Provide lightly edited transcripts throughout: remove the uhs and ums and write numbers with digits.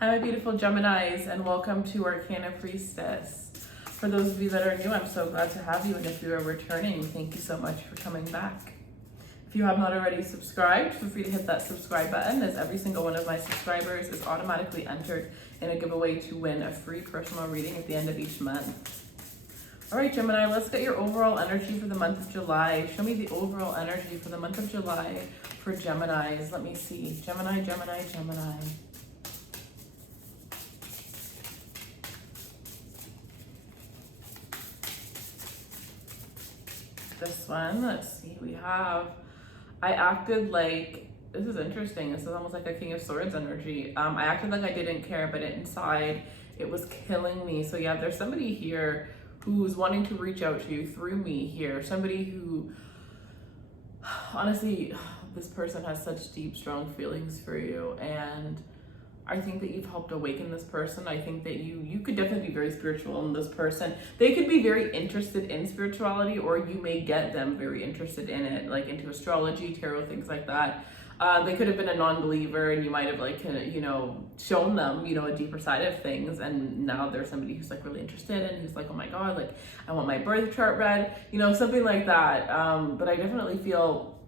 Hi, my beautiful Geminis, and welcome to Arcana Priestess. For those of you that are new, I'm so glad to have you, and if you are returning, thank you so much for coming back. If you have not already subscribed, feel free to hit that subscribe button, as every single one of my subscribers is automatically entered in a giveaway to win a free personal reading at the end of each month. All right, Gemini, let's get your overall energy for the month of July. Show me the overall energy for the month of July for Geminis. Let me see. Gemini. This one, let's see, I acted like, this is interesting, this is almost like a King of Swords energy. I acted like I didn't care, but inside it was killing me. So yeah, there's somebody here who's wanting to reach out to you through me here. Somebody who, honestly, this person has such deep, strong feelings for you, and I think that you've helped awaken this person. I think that you could definitely be very spiritual in this person. They could be very interested in spirituality, or you may get them very interested in it, like into astrology, tarot, things like that. They could have been a non-believer, and you might have shown them, a deeper side of things. And now there's somebody who's like really interested and who's like, oh my God, like I want my birth chart read, something like that. But I definitely feel,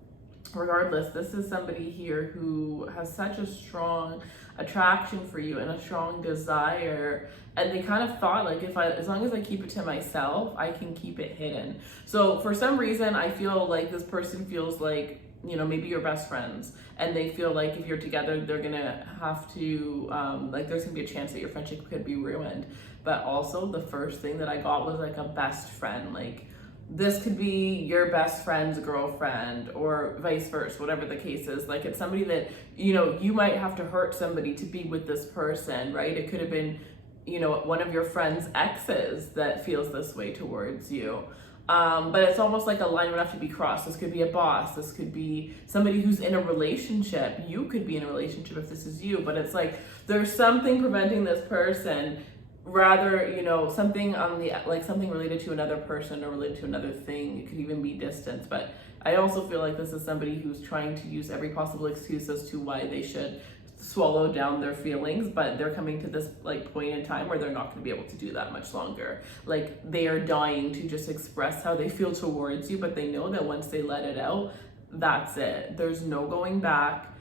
regardless, this is somebody here who has such a strong attraction for you and a strong desire, and they kind of thought like, as long as I keep it to myself, I can keep it hidden. So for some reason, I feel like this person feels like, maybe you're best friends, and they feel like if you're together, they're gonna have to there's gonna be a chance that your friendship could be ruined. But also the first thing that I got was like a best friend. Like, this could be your best friend's girlfriend or vice versa, whatever the case is. Like, it's somebody that, you might have to hurt somebody to be with this person, right? It could have been, one of your friend's exes that feels this way towards you. But it's almost like a line would have to be crossed. This could be a boss. This could be somebody who's in a relationship. You could be in a relationship if this is you, but it's like there's something preventing this person. Rather, something on the, like something related to another person or related to another thing. It could even be distance. But I also feel like this is somebody who's trying to use every possible excuse as to why they should swallow down their feelings, but they're coming to this like point in time where they're not going to be able to do that much longer. Like, they are dying to just express how they feel towards you, but they know that once they let it out, that's it. There's no going back.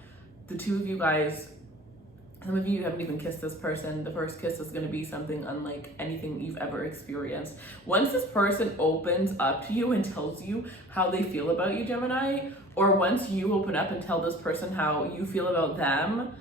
The two of you guys, some of you haven't even kissed this person. The first kiss is going to be something unlike anything you've ever experienced. Once this person opens up to you and tells you how they feel about you, Gemini, or once you open up and tell this person how you feel about them,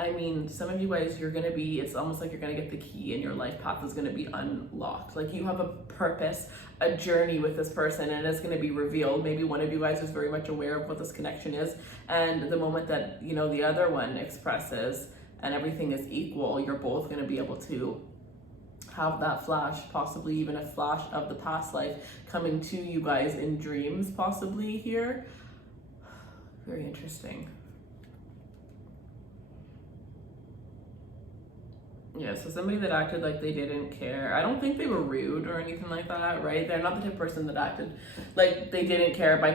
I mean, some of you guys, it's almost like you're going to get the key, and your life path is going to be unlocked. Like, you have a purpose, a journey with this person, and it's going to be revealed. Maybe one of you guys is very much aware of what this connection is, and the moment that, the other one expresses and everything is equal, you're both going to be able to have that flash, possibly even a flash of the past life coming to you guys in dreams, possibly here. Very interesting. Yeah, so somebody that acted like they didn't care. I don't think they were rude or anything like that, right? They're not the type of person that acted like they didn't care by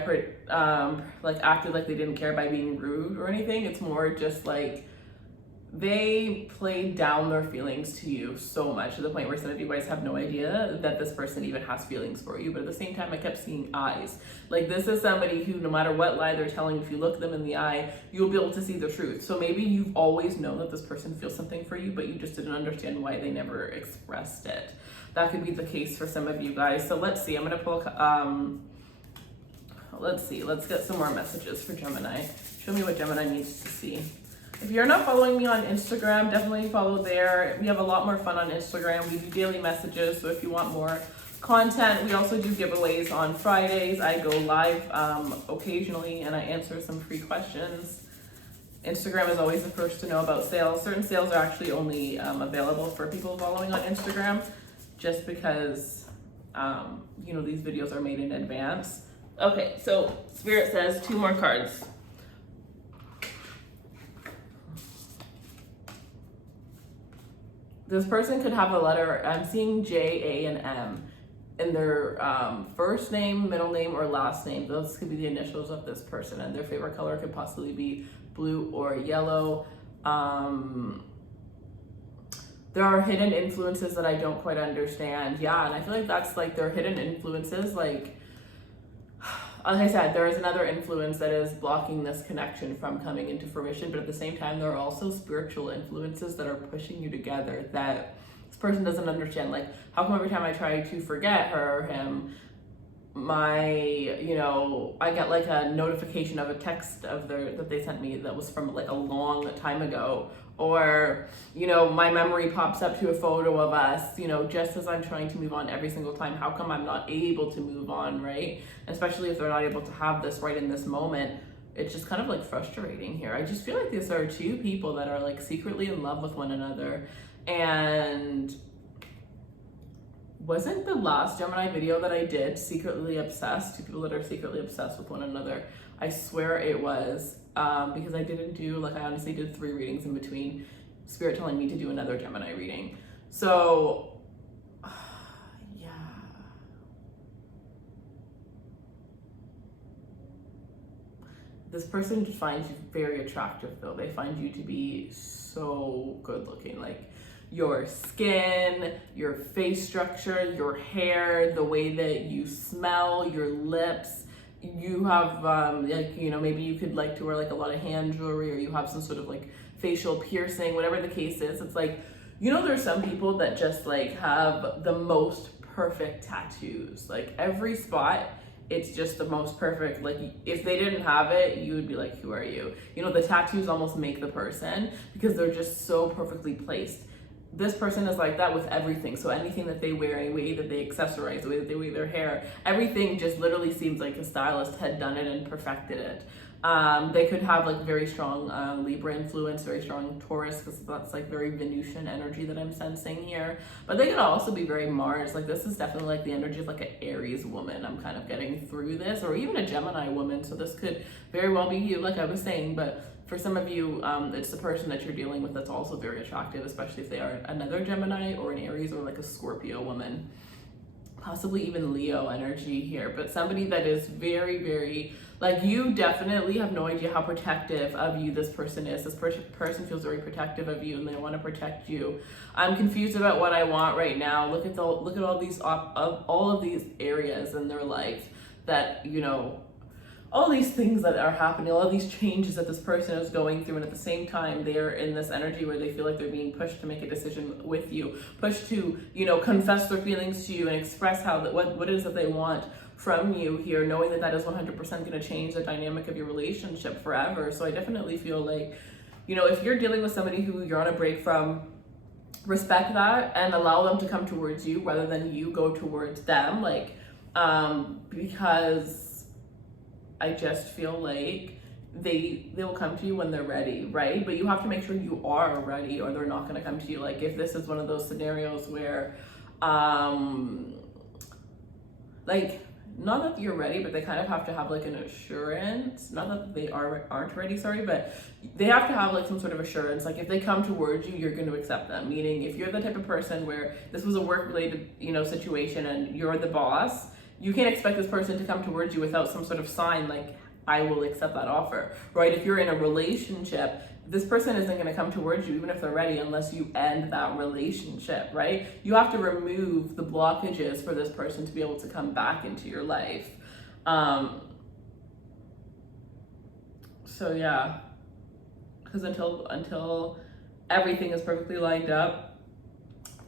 acted like they didn't care by being rude or anything. It's more just like they played down their feelings to you so much, to the point where some of you guys have no idea that this person even has feelings for you. But at the same time, I kept seeing eyes. Like, this is somebody who, no matter what lie they're telling, if you look them in the eye, you'll be able to see the truth. So maybe you've always known that this person feels something for you, but you just didn't understand why they never expressed it. That could be the case for some of you guys. So let's see, I'm gonna pull, let's get some more messages for Gemini. Show me what Gemini needs to see. If you're not following me on Instagram, definitely follow there. We have a lot more fun on Instagram. We do daily messages, so if you want more content, we also do giveaways on Fridays. I go live occasionally, and I answer some free questions. Instagram is always the first to know about sales. Certain sales are actually only available for people following on Instagram, just because these videos are made in advance. Okay, so Spirit says 2 more cards. This person could have a letter, I'm seeing J, A, and M in their first name, middle name, or last name. Those could be the initials of this person, and their favorite color could possibly be blue or yellow. There are hidden influences that I don't quite understand. Yeah, and I feel like that's like there are hidden influences. Like I said, there is another influence that is blocking this connection from coming into fruition. But at the same time, there are also spiritual influences that are pushing you together that this person doesn't understand. Like, how come every time I try to forget her or him, I get like a notification of a text that they sent me that was from like a long time ago, or my memory pops up to a photo of us, just as I'm trying to move on every single time. How come I'm not able to move on, right? Especially if they're not able to have this right in this moment. It's just kind of like frustrating here. I just feel like these are two people that are like secretly in love with one another. And wasn't the last Gemini video that I did secretly obsessed? Two people that are secretly obsessed with one another. I swear it was, because I didn't do, I honestly did 3 readings in between, Spirit telling me to do another Gemini reading. So, yeah. This person finds you very attractive though. They find you to be so good looking. Like, your skin, your face structure, your hair, the way that you smell, your lips. You have maybe you could like to wear like a lot of hand jewelry, or you have some sort of like facial piercing, whatever the case is. It's like, there's some people that just like have the most perfect tattoos. Like every spot, it's just the most perfect. Like if they didn't have it, you would be like, who are you? The tattoos almost make the person because they're just so perfectly placed. This person is like that with everything. So anything that they wear, any way that they accessorize, the way that they wear their hair, everything just literally seems like a stylist had done it and perfected it. They could have like very strong Libra influence, very strong Taurus, because that's like very Venusian energy that I'm sensing here. But they could also be very Mars. Like this is definitely like the energy of like an Aries woman. I'm kind of getting through this, or even a Gemini woman. So this could very well be you, like I was saying. But for some of you, it's the person that you're dealing with that's also very attractive, especially if they are another Gemini or an Aries or like a Scorpio woman. Possibly even Leo energy here, but somebody that is very, very, like you definitely have no idea how protective of you this person is. This person feels very protective of you and they want to protect you. I'm confused about what I want right now. Look at all of these areas in their life that, all these things that are happening, all of these changes that this person is going through, and at the same time, they're in this energy where they feel like they're being pushed to make a decision with you, pushed to, confess their feelings to you and express what it is that they want from you here, knowing that is 100% going to change the dynamic of your relationship forever. So I definitely feel like, if you're dealing with somebody who you're on a break from, respect that and allow them to come towards you rather than you go towards them, because I just feel like they will come to you when they're ready, right? But you have to make sure you are ready or they're not going to come to you. Like if this is one of those scenarios where not that you're ready, but they kind of have to have like an assurance, not that they aren't ready, sorry, but they have to have like some sort of assurance. Like if they come towards you, you're going to accept them. Meaning if you're the type of person where this was a work related situation and you're the boss, you can't expect this person to come towards you without some sort of sign like, I will accept that offer, right? If you're in a relationship, this person isn't going to come towards you even if they're ready unless you end that relationship, right? You have to remove the blockages for this person to be able to come back into your life. So yeah, because until everything is perfectly lined up,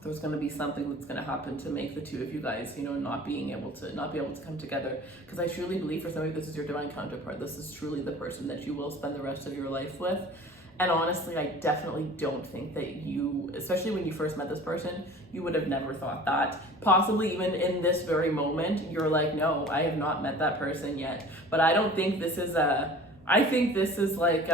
there's going to be something that's going to happen to make the two of you guys, not be able to come together. Because I truly believe for some of you, this is your divine counterpart. This is truly the person that you will spend the rest of your life with. And honestly, I definitely don't think that you, especially when you first met this person, you would have never thought that. Possibly even in this very moment, you're like, no, I have not met that person yet. But I don't think this is I think this is like,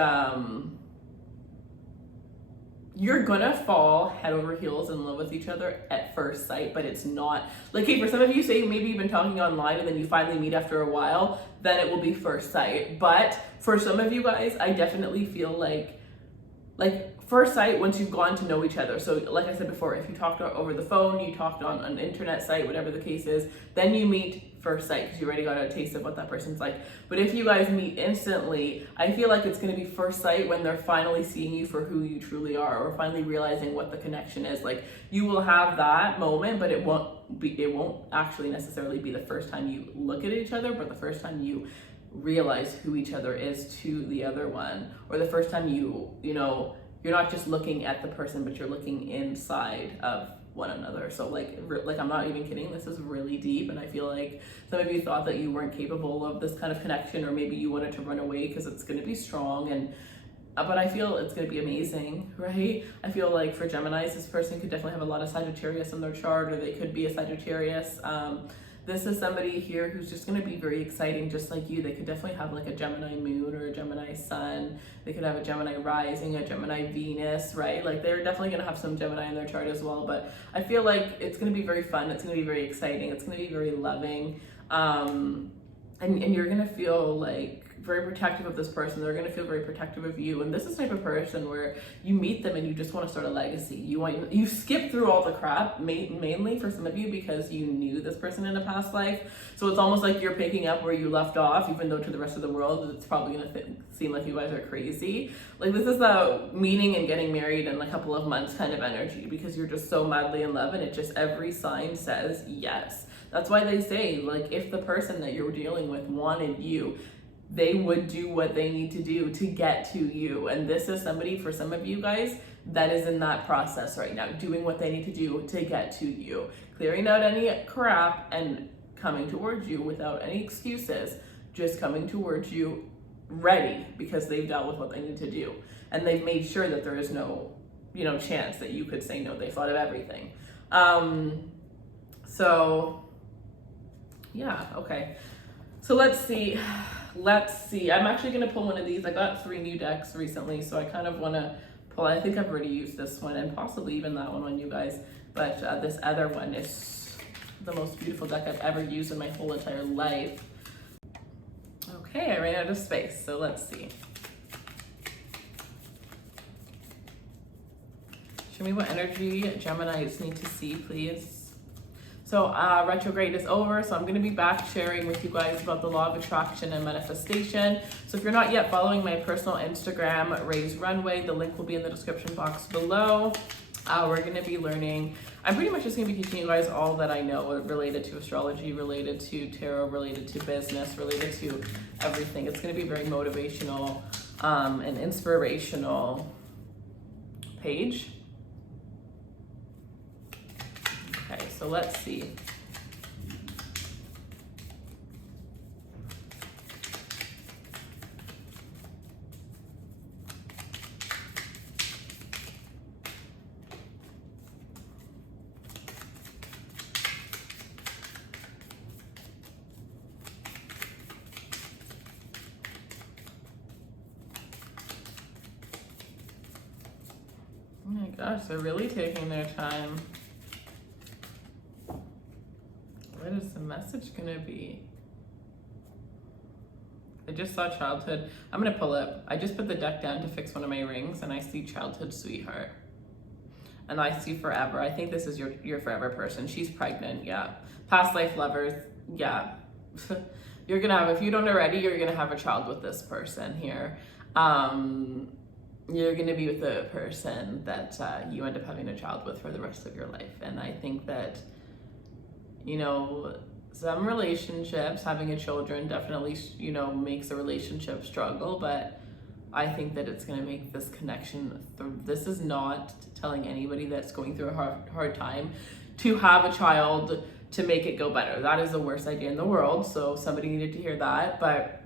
you're gonna fall head over heels in love with each other at first sight, but it's not like, hey, for some of you, say maybe you've been talking online and then you finally meet after a while, then it will be first sight. But for some of you guys, I definitely feel like first sight once you've gone to know each other. So like I said before, if you talked over the phone, you talked on an internet site, whatever the case is, then you meet first sight because you already got a taste of what that person's like. But if you guys meet instantly, I feel like it's going to be first sight when they're finally seeing you for who you truly are, or finally realizing what the connection is. Like, you will have that moment, but it won't actually necessarily be the first time you look at each other, but the first time you realize who each other is to the other one, or the first time you know, you're not just looking at the person, but you're looking inside of one another. So like I'm not even kidding, this is really deep, and I feel like some of you thought that you weren't capable of this kind of connection, or maybe you wanted to run away because it's going to be strong, and but I feel it's going to be amazing, right? I feel like for Geminis, this person could definitely have a lot of Sagittarius in their chart, or they could be a Sagittarius. This is somebody here who's just going to be very exciting, just like you. They could definitely have like a Gemini moon or a Gemini sun. They could have a Gemini rising, a Gemini Venus, right? Like, they're definitely going to have some Gemini in their chart as well. But I feel like it's going to be very fun. It's going to be very exciting. It's going to be very loving. And you're going to feel like very protective of this person. They're going to feel very protective of you. And this is the type of person where you meet them and you just want to start a legacy. You skip through all the crap, mainly for some of you, because you knew this person in a past life. So it's almost like you're picking up where you left off, even though to the rest of the world, it's probably going to seem like you guys are crazy. Like, this is the meeting and getting married in a couple of months kind of energy, because you're just so madly in love, and it just, every sign says yes. That's why they say, like, if the person that you're dealing with wanted you, they would do what they need to do to get to you. And this is somebody, for some of you guys, that is in that process right now, doing what they need to do to get to you, clearing out any crap and coming towards you without any excuses, just coming towards you ready, because they've dealt with what they need to do. And they've made sure that there is no, you know, chance that you could say no. They thought of everything. So yeah, okay. So let's see. I'm actually going to pull one of these. I got 3 new decks recently, so I kind of want to pull. I think I've already used this one, and possibly even that one on you guys. But this other one is the most beautiful deck I've ever used in my whole entire life. Okay, I ran out of space, so let's see. Show me what energy Geminis need to see, please. So retrograde is over, so I'm going to be back sharing with you guys about the law of attraction and manifestation. So if you're not yet following my personal Instagram, Raise Runway, the link will be in the description box below. We're going to be learning, I'm pretty much just going to be teaching you guys all that I know related to astrology, related to tarot, related to business, related to everything. It's going to be very motivational and inspirational page. Okay, so let's see. Oh my gosh, they're really taking their time. What is the message gonna be? I just saw childhood. I'm gonna pull up. I just put the deck down to fix one of my rings, and I see childhood sweetheart. And I see forever. I think this is your forever person. She's pregnant, yeah. Past life lovers, yeah. You're gonna have, if you don't already, you're gonna have a child with this person here. You're gonna be with the person that you end up having a child with for the rest of your life. And I think that, you know, some relationships, having a children definitely, you know, makes a relationship struggle, but I think that it's going to make this connection. This is not telling anybody that's going through a hard time to have a child to make it go better. That is the worst idea in the world. So somebody needed to hear that. But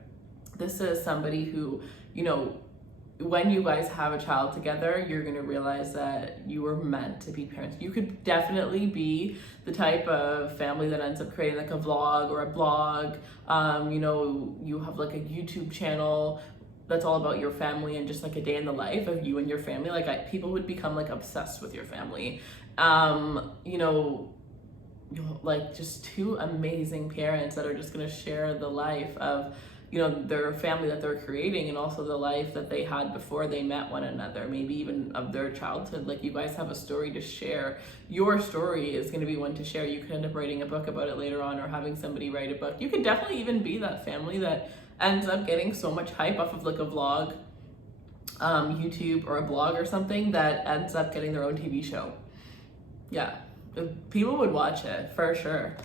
this is somebody who, you know, when you guys have a child together, you're going to realize that you were meant to be parents. You could definitely be the type of family that ends up creating like a vlog or a blog. You know, you have like a YouTube channel that's all about your family and just like a day in the life of you and your family. Like people would become like obsessed with your family. You know, like just 2 amazing parents that are just going to share the life of, you know, their family that they're creating, and also the life that they had before they met one another, maybe even of their childhood. Like, you guys have a story to share. Your story is going to be one to share. You could end up writing a book about it later on, or having somebody write a book. You could definitely even be that family that ends up getting so much hype off of like a vlog, YouTube, or a blog or something, that ends up getting their own TV show. Yeah, people would watch it for sure.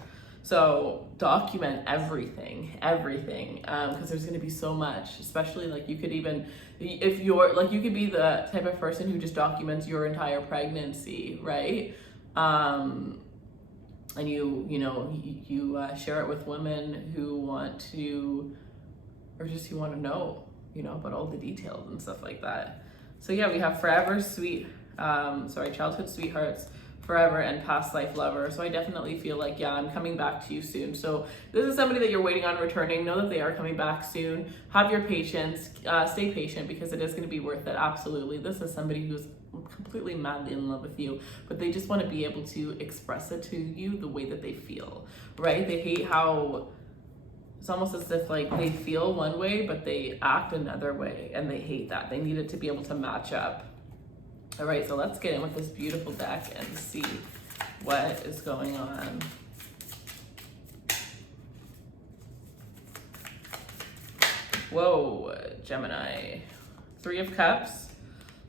So document everything, because there's going to be so much. Especially, like, you could even, if you're like, you could be the type of person who just documents your entire pregnancy, right? And you share it with women who want to, or just who want to know, you know, about all the details and stuff like that. So yeah, we have childhood sweethearts, forever, and past life lover. So I definitely feel like, yeah, I'm coming back to you soon. So this is somebody that you're waiting on returning. Know that they are coming back soon. Have your patience, stay patient, because it is going to be worth it. Absolutely. This is somebody who's completely madly in love with you, but they just want to be able to express it to you the way that they feel, right? They hate how it's almost as if like they feel one way, but they act another way, and they hate that. They need it to be able to match up. All right, so let's get in with this beautiful deck and see what is going on. Whoa, Gemini. 3 of Cups.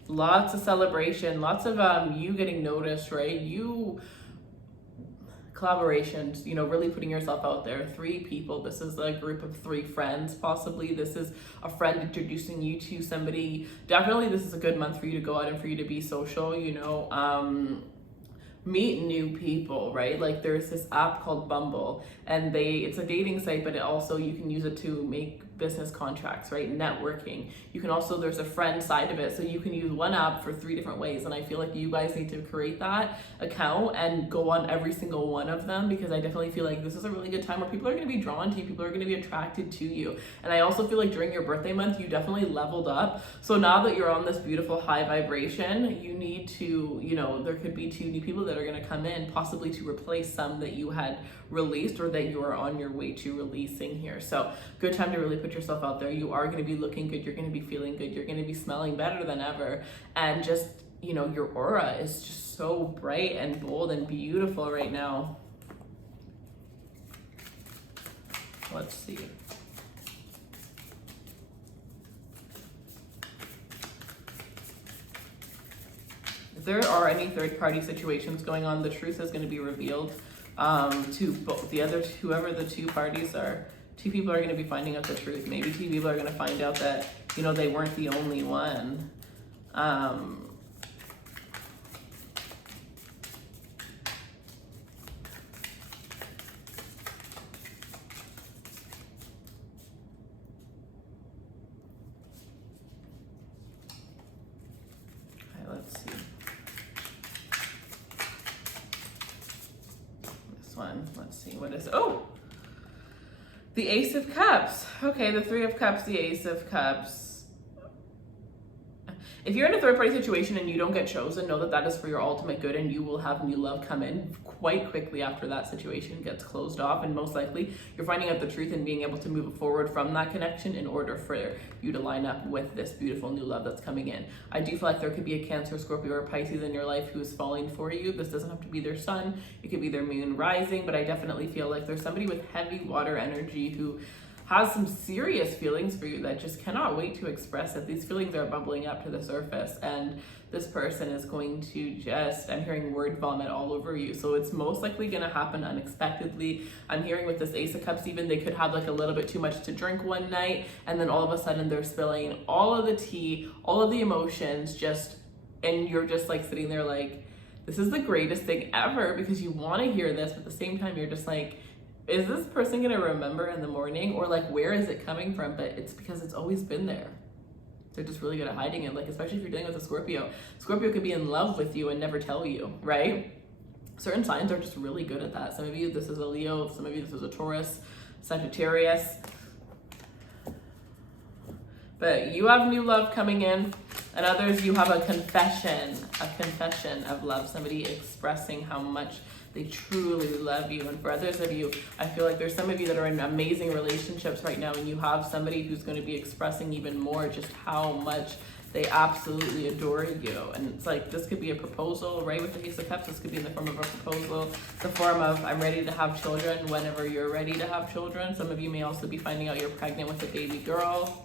Lots of celebration, lots of you getting noticed, right? You collaborations, you know, really putting yourself out there. 3 people. This is a group of 3 friends, possibly. This is a friend introducing you to somebody. Definitely, this is a good month for you to go out and for you to be social, you know, meet new people, right? Like, there's this app called Bumble, and it's a dating site, but it also, you can use it to make business contracts, right? Networking. You can also, there's a friend side of it, so you can use one app for 3 different ways. And I feel like you guys need to create that account and go on every single one of them, because I definitely feel like this is a really good time where people are going to be drawn to you, people are going to be attracted to you. And I also feel like during your birthday month, you definitely leveled up. So now that you're on this beautiful high vibration, you need to, you know, there could be 2 new people that are going to come in, possibly to replace some that you had released or that you are on your way to releasing here. So good time to really put yourself out there. You are going to be looking good, you're going to be feeling good, you're going to be smelling better than ever, and just, you know, your aura is just so bright and bold and beautiful right now. Let's see. If there are any third-party situations going on, the truth is going to be revealed to both whoever the 2 parties are. 2 people are going to be finding out the truth. Maybe 2 people are going to find out that, you know, they weren't the only one. Okay, let's see. This one, let's see, what is, oh! The Ace of Cups. Okay, the 3 of Cups, the Ace of Cups. If you're in a third-party situation and you don't get chosen, know that that is for your ultimate good, and you will have new love come in quite quickly after that situation gets closed off. And most likely, you're finding out the truth and being able to move forward from that connection in order for you to line up with this beautiful new love that's coming in. I do feel like there could be a Cancer, Scorpio, or Pisces in your life who is falling for you. This doesn't have to be their sun. It could be their moon rising, but I definitely feel like there's somebody with heavy water energy who has some serious feelings for you that just cannot wait to express it. These feelings are bubbling up to the surface, and this person is going to just, I'm hearing word vomit all over you. So it's most likely going to happen unexpectedly. I'm hearing with this Ace of Cups, even they could have like a little bit too much to drink one night, and then all of a sudden they're spilling all of the tea, all of the emotions, just, and you're just like sitting there like, this is the greatest thing ever, because you want to hear this, but at the same time you're just like, is this person gonna remember in the morning, or like where is it coming from? But it's because it's always been there. They're just really good at hiding it. Like, especially if you're dealing with a Scorpio. Scorpio could be in love with you and never tell you, right? Certain signs are just really good at that. Some of you, this is a Leo. Some of you, this is a Taurus, Sagittarius. But you have new love coming in. And others, you have a confession of love, somebody expressing how much they truly love you. And for others of you, I feel like there's some of you that are in amazing relationships right now, and you have somebody who's going to be expressing even more just how much they absolutely adore you. And it's like, this could be a proposal, right? With the Ace of Cups, this could be in the form of a proposal, the form of, I'm ready to have children whenever you're ready to have children. Some of you may also be finding out you're pregnant with a baby girl.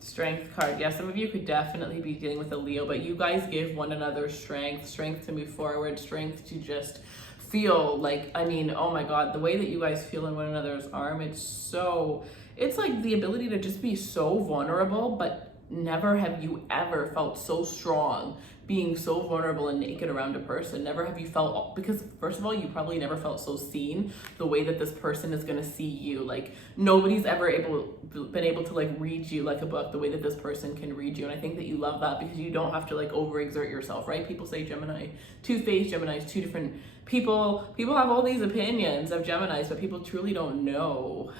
Strength card. Yeah, some of you could definitely be dealing with a Leo, but you guys give one another strength to move forward, strength to just feel like, I mean, oh my God, the way that you guys feel in one another's arm, it's like the ability to just be so vulnerable, but never have you ever felt so strong being so vulnerable and naked around a person. Never have you felt, because first of all, you probably never felt so seen the way that this person is going to see you. Like, nobody's ever been able to like read you like a book the way that this person can read you. And I think that you love that because you don't have to like overexert yourself, right? People say Gemini, two-faced. Gemini is two different people. People have all these opinions of Geminis, but people truly don't know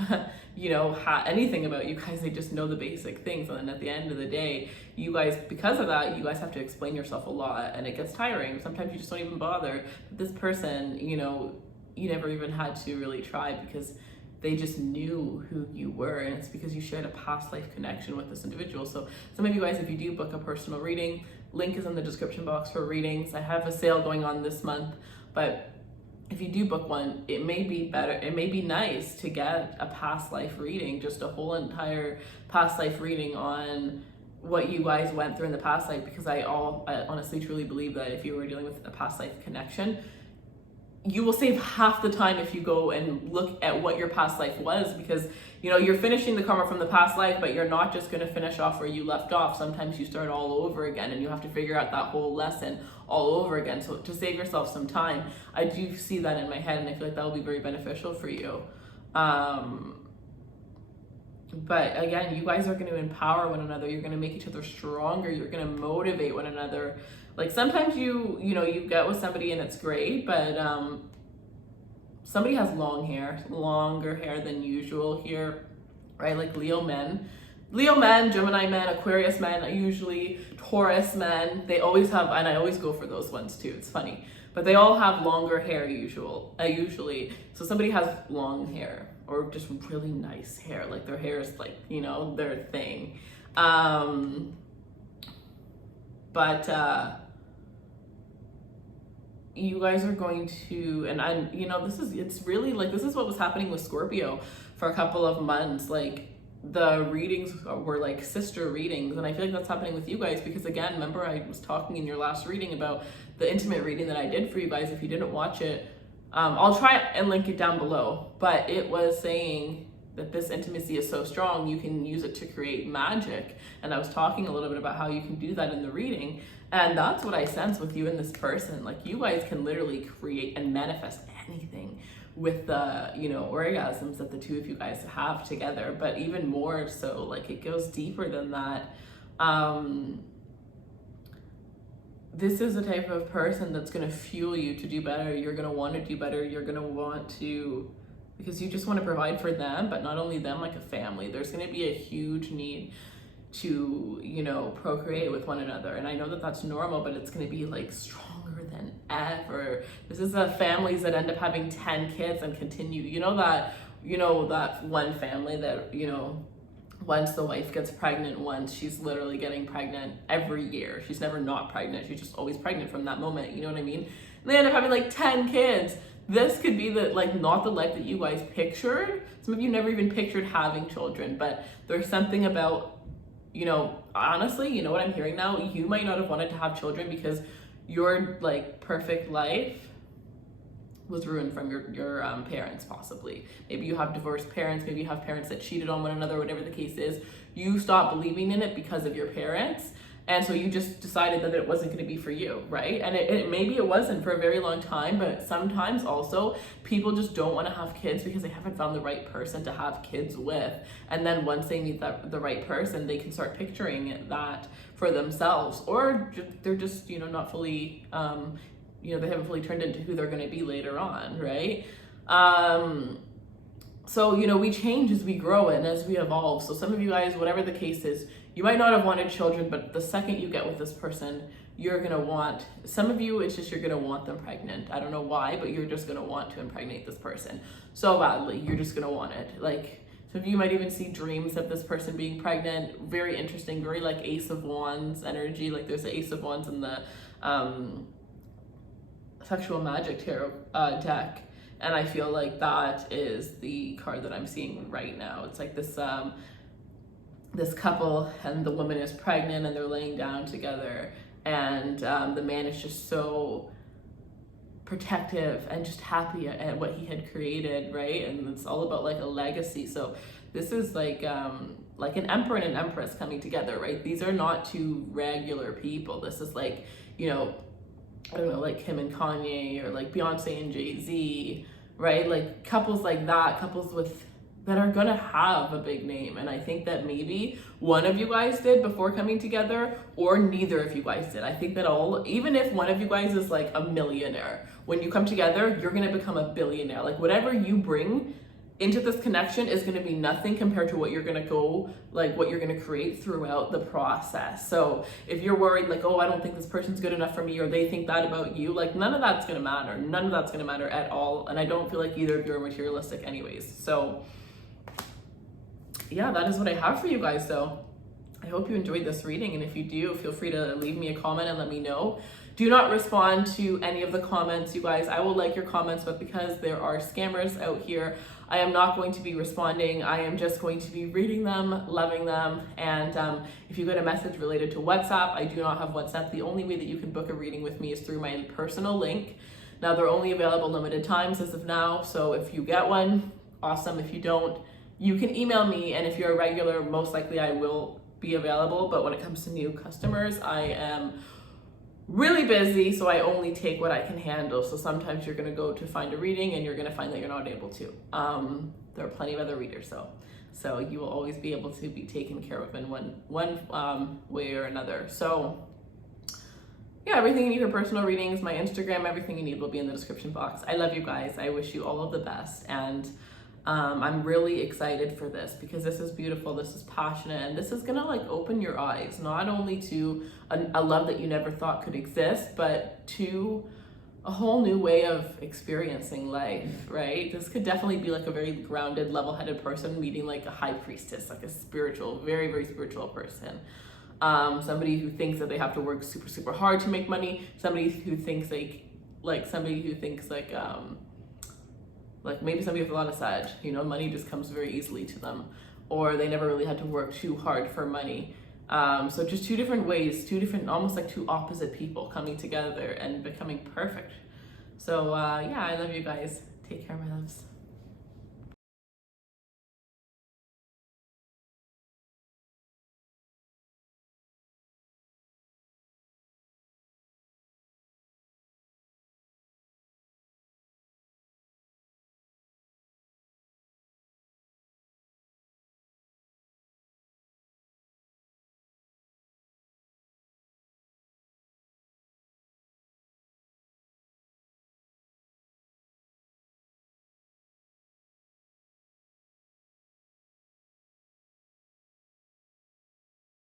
you know, anything about you guys. They just know the basic things, and then at the end of the day, you guys, because of that, you guys have to explain yourself a lot, and it gets tiring. Sometimes you just don't even bother. But this person, you know, you never even had to really try because they just knew who you were, and it's because you shared a past life connection with this individual. So some of you guys, if you do book a personal reading, link is in the description box for readings. I have a sale going on this month, but if you do book one, it may be better, it may be nice to get a past life reading, just a whole entire past life reading on what you guys went through in the past life, because I honestly truly believe that if you were dealing with a past life connection, you will save half the time if you go and look at what your past life was, because you know you're finishing the karma from the past life, but you're not just going to finish off where you left off. Sometimes you start all over again, and you have to figure out that whole lesson all over again. So to save yourself some time, I do see that in my head, and I feel like that will be very beneficial for you. But again, you guys are going to empower one another. You're going to make each other stronger. You're going to motivate one another. Like sometimes you get with somebody and it's great, but somebody has longer hair than usual here, right? Like Leo men, Gemini men, Aquarius men, usually Taurus men, they always have, and I always go for those ones too, it's funny, but they all have longer hair usually. So somebody has long hair or just really nice hair, like their hair is like, you know, their thing. But you guys are going to, and I'm, you know, it's really like, this is what was happening with Scorpio for a couple of months. Like the readings were like sister readings, and I feel like that's happening with you guys because again, remember I was talking in your last reading about the intimate reading that I did for you guys. If you didn't watch it, I'll try and link it down below, but it was saying that this intimacy is so strong, you can use it to create magic. And I was talking a little bit about how you can do that in the reading. And that's what I sense with you and this person. Like you guys can literally create and manifest anything with the, you know, orgasms that the two of you guys have together, but even more so, like it goes deeper than that. This is the type of person that's going to fuel you to do better. You're going to want to do better. You're going to want to, because you just want to provide for them, but not only them, like a family. There's going to be a huge need to, you know, procreate with one another. And I know that that's normal, but it's going to be like stronger than ever. This is the families that end up having 10 kids and continue. You know that one family that, you know, once the wife gets pregnant once, she's literally getting pregnant every year. She's never not pregnant. She's just always pregnant from that moment. You know what I mean? And they end up having like 10 kids. This could be not the life that you guys pictured. Some of you never even pictured having children, but there's something about, you know, honestly, you know what I'm hearing now? You might not have wanted to have children because your like perfect life was ruined from your parents, possibly. Maybe you have divorced parents, maybe you have parents that cheated on one another, whatever the case is. You stopped believing in it because of your parents. And so you just decided that it wasn't going to be for you, right? And maybe it wasn't for a very long time, but sometimes also people just don't want to have kids because they haven't found the right person to have kids with. And then once they meet the right person, they can start picturing that for themselves, or they're just, you know, not fully, you know, they haven't fully turned into who they're going to be later on, right? So, you know, we change as we grow and as we evolve. So some of you guys, whatever the case is, you might not have wanted children, but the second you get with this person, you're gonna want, some of you, it's just you're gonna want them pregnant. I don't know why, but you're just gonna want to impregnate this person so badly. You're just gonna want it. Like, some of you might even see dreams of this person being pregnant. Very interesting, very like Ace of Wands energy. Like there's the Ace of Wands in the Sexual Magic Tarot deck. And I feel like that is the card that I'm seeing right now. It's like this this couple, and the woman is pregnant and they're laying down together, and the man is just so protective and just happy at what he had created, right? And it's all about like a legacy. So this is like an emperor and an empress coming together, right? These are not two regular people. This is like, you know, I don't know, like Kim and Kanye, or like Beyonce and Jay-Z, right? Like couples like that, couples that are gonna have a big name. And I think that maybe one of you guys did before coming together, or neither of you guys did. I think that even if one of you guys is like a millionaire, when you come together, you're gonna become a billionaire. Like whatever you bring into this connection is going to be nothing compared to what you're going to create throughout the process. So if you're worried like, oh, I don't think this person's good enough for me, or they think that about you, like none of that's going to matter. None of that's going to matter at all. And I don't feel like either of you are materialistic anyways. So yeah, that is what I have for you guys. So I hope you enjoyed this reading. And if you do, feel free to leave me a comment and let me know. Do not respond to any of the comments, you guys. I will like your comments, but because there are scammers out here, I am not going to be responding. I am just going to be reading them, loving them. And if you get a message related to WhatsApp, I do not have WhatsApp. The only way that you can book a reading with me is through my personal link. Now, they're only available limited times as of now. So if you get one, awesome. If you don't, you can email me. And if you're a regular, most likely I will be available. But when it comes to new customers, I am really busy, so I only take what I can handle. So sometimes you're going to go to find a reading and you're going to find that you're not able to. There are plenty of other readers, so you will always be able to be taken care of in one way or another. So yeah, everything you need for personal readings, my Instagram, everything you need will be in the description box. I love you guys. I wish you all of the best, and I'm really excited for this because this is beautiful, this is passionate, and this is gonna like open your eyes, not only to a love that you never thought could exist, but to a whole new way of experiencing life, right? This could definitely be like a very grounded, level-headed person meeting like a high priestess, like a spiritual, very, very spiritual person. Somebody who thinks that they have to work super, super hard to make money, somebody who thinks like maybe somebody with a lot of Sag, you know, money just comes very easily to them, or they never really had to work too hard for money. So just two different ways, almost like two opposite people coming together and becoming perfect. So yeah, I love you guys. Take care, my loves.